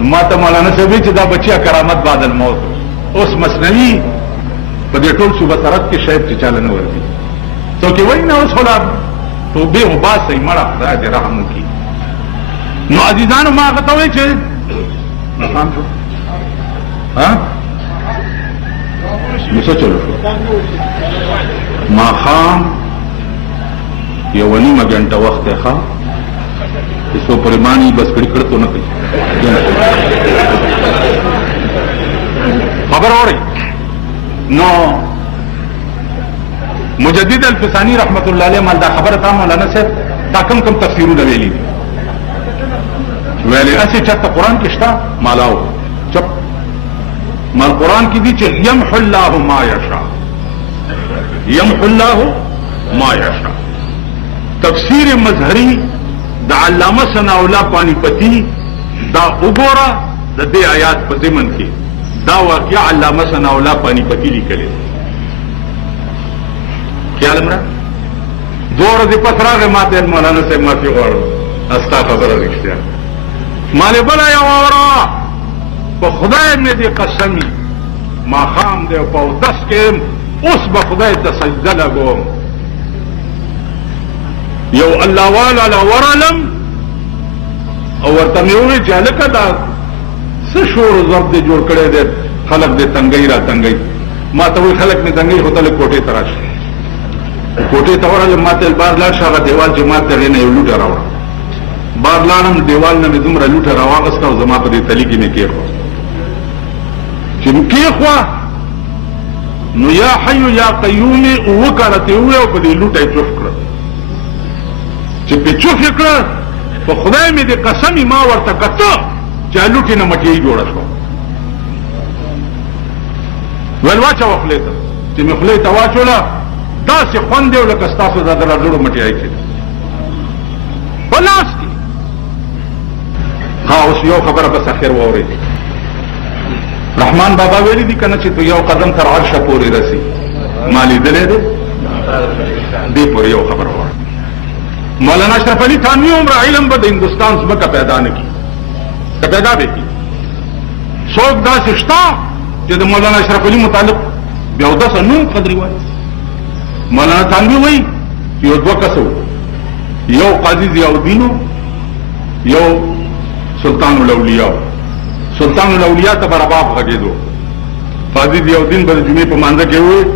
ما ته مولانا صاحب چې دا بچیا کرامت بعد الموت اوس مصنوعي په دې ټول صوبه سرحد کې شاید چې چاله نه ورځي څوک وایي نه اوس خلا توبه وباسي مړه خدای دې رحم وکړي. نو عزیزانو ما هغه ته وایي چې نو څه چلو شو ماښام یوه نیمه ګنټه وخت دی ښه څو پرېماني بس کړي کړتو نه کوي خبر اورئ. نو مجدد الفسانی رحمت الله علیه مال دا خبره تا مولانا صاحب دا کم کم تفسیرونه ویلي دي ویلې اسې چېرته قرآن کې شته مالاو چپ مال قرآن کې دي چې یمحو الله ما یشاء یمحو الله ما یشاء. تفسیر مظهری د علامه ثناءالله پانیپتی دا وګوره د دې آیات په ضمن کې دا واقعا علامه ثناءالله پانیپتی لیکلی خیال مرا دو ورځې پس راغی ما ته مولانا صاحب معافي غواړم استا خبره رښتیا مالې بله یو اورا په خدای مې دې قسمي ماښام دی او په اودس کې اوس به خدای ته سجده لګوم یو الله والا لا ورلم او ورته مې وویل چې هلکه دا څه شور و ضرب دې جوړ کړی دی خلک دې تنګۍ را تنګۍ ما ته وایي خلک مې تنګۍ خو ته لږ کوټې ته راشي کوټې ته ورغلم ما ته بار لاړ شه هغه دیوال چې ما ته هغې نه یو لوټه راوړه بار لاړم دیوال نه مې دومره لوټه راواغسته او زما په دې تلي کې مې کېښوه چې مې کېښوه نو یا حیو یا قیوم یې اووه کاله ته یې وویل او په دې لوټه یې چوف کړه چې پې چوف یې کړه په خدای مې دې قسمي ما ورته کته چې لوټې نه مټۍ جوړه شوه ویل واچوه خولې ته چې مې خولې ته واچوله داسې خوند دی لکه ستاسو دا د راډړو مټیای کې په لاس کې. ها اوس یو خبره بس اخر واورئ رحمان بابا ویلي دي که نه چې تو یو قدم تر عرشه پورې رسي ما لیدلی دی دې پورې یو خبره واورئ مولانا اشرف علي تھانوي عمره علم به د هندوستان ځمکه پیدا نه کړي که پیدا به کړي څوک داسې شته چې د مولانا اشرف علي متعلق بیا اودسه نوم قدري وایي مولانا تھانوي وایي یو دوه کسه یو قاضي ضیاء الدین یو سلطان الاولیاء سلطان الاولیاء ته به رباب غږېدو قاضي ضیاء الدین به د جمعې په مانځه کې وویل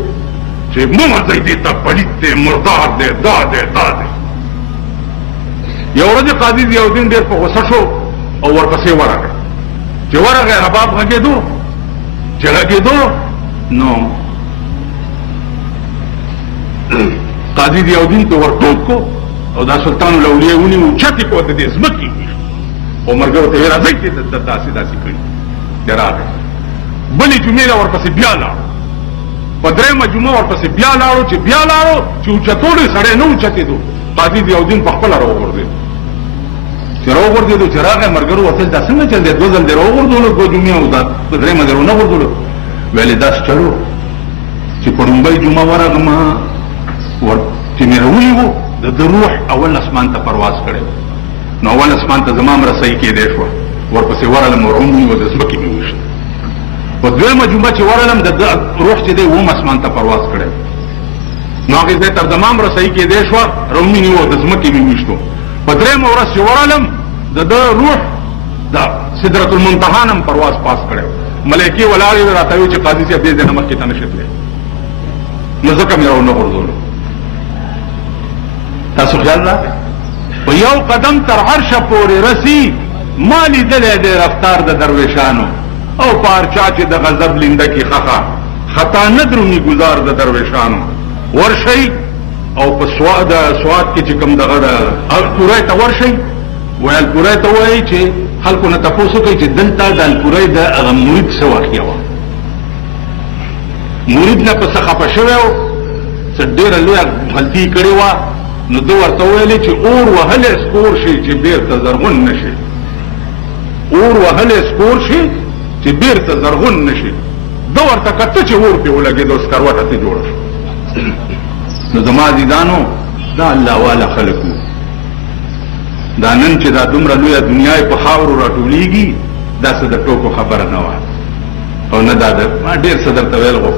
چې مه مځئ دې ته پلیت دی مردار دی دا دی دا دی. یو ورځ قاضي ضیاء الدین ډېر په غوسه شو او ورپسې ورغی چې ورغی رباب غږېدو چې غږېدو نو قاضي ضیاء الدین ته ورټوپ کو او دا سلطان الاولیاء ونیو اوچتې کو د دې ځمکې او ملګرو ته یې راځئ چې داسې داسې کړي چې راغی بلې جمعې له ورپسې بیا لاړو په درېیمه جمعه ورپسې بیا لاړو چې بیا لاړو چې اوچتوړی سړی نه اوچتېدو قاضي ضیاء الدین په خپله راوغورځېدو چې راوغورځېدو چې راغی ملګرو ورته دا څنګه چل دی دوه ځل دې راوغورځولو دوه جمعې او دا په درېیمه دې رونه غورځولو ویلې داسې چلو چې په لومبۍ جمعه ورغلم چې مې راولي وو د روح اول اسمان ته پرواز کړی نو اول اسمان ته زما رسۍ کېدی شوه ورپسې ورغلم روم ونیو د ځمکې مې وویشت په دویمه جمعه چې ورغلم د روح چې دی اووم اسمان ته پرواز کړی نو هغې ځای تر زما رسۍ کېدی شوه روم مې نیو د ځمکې مې وویشتو په درېیمه ورځ چې ورغلم د ده روح د سدرة المنتهی نه پرواز پاس کړی ملایکې ولاړې وې راته ویل چې قاضي صاحب دې ځای نه مخکې ته نه شي تللی نو ځکه مې راونه غورځولو تاسو خیال راغی په یو قدم تر عرشه پورې رسی ما لیدلی دی رفتار د درویشانو او په هر چا چې د غضب لینده کې خخه خطا نه درومي ګزار د درویشانو ورشئ او په سواد کې چې کوم دغه د الپورۍ ته ورشئ وایي الپورۍ ته وایي چې خلکو نه تپوس وکړئ چې دلته د الپورۍ د هغه مرید څه واقعه وه مرید نه په څه خفه شوی و څه ډېره لویه غلطي کړې وه نو ده ورته ویلې چې اور وهلی سپور شي چې بیرته زرغون نه شي اور وهلی سپور شي چې بیرته زرغون نه شي ده ورته کته چې اور پې ولګېدو سکروټه ترې جوړه شو نو زما عزیزانو دا الله والا خلک وو دا نن چې دا دومره لویه دنیا یې په خاورو راټولېږي دا څه د ټوکو خبره نه وه او نه دا ما ډېر څه درته ویل غوښتل